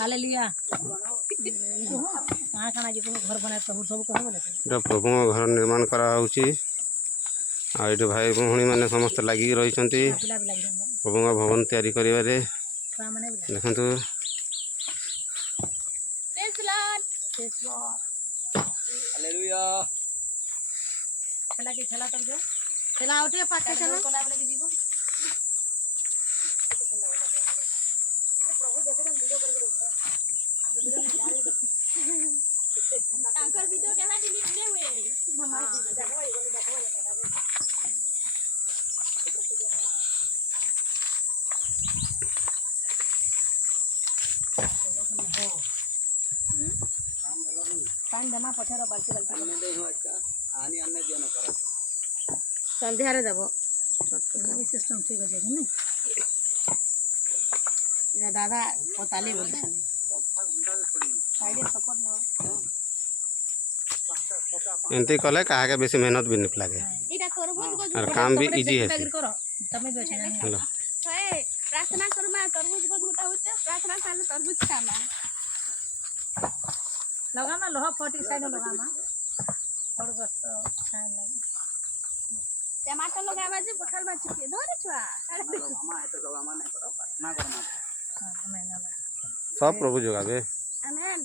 hallelujah कहाँ कहाँ जी घर बना प्रभु सब कह बोले एटा प्रभु घर निर्माण करा होउची आ एटे भाई भौणी माने समस्त लागी रही पिला भी लगी प्रभु भवन तैयारी करिवारे छुआ माने भी देखंतु हालेलुया खेला की खेला तक जो खेला उठे पाके चलो कोला बोले जीवो प्रभु देखो हम वीडियो करके तांकर वीडियो केना डिलीट ने हुए हमारे देखो पानी जमा पछार बाल्टी आनी अन्य दिया न करा संध्या रे देबो सिस्टम ठीक हो जाए ना इना दादा पताले बोल साइड सपोर्ट न एंती कले काहा के बेसी मेहनत भी नहीं लागे इटा तरबूज को और काम भी इजी है करो तमे भी छै ना हेलो है प्रार्थना करमा तरबूज को झूठा होते प्रार्थना साले तरबूज खाना लगा ना लोहा 40 साइड लगा ना और बस खाए लगे टमाटर लगावा जे पखाल बा चिके धरे छुआ हमा है तो लगा नहीं करो प्रार्थना करना मैंने सब प्रभु जोगाबे आमेन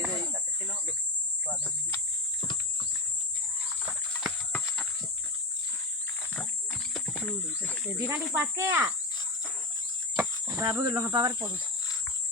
इधर तीनों दिनाली पास के आ बाबू के लोहा पावर पड़ू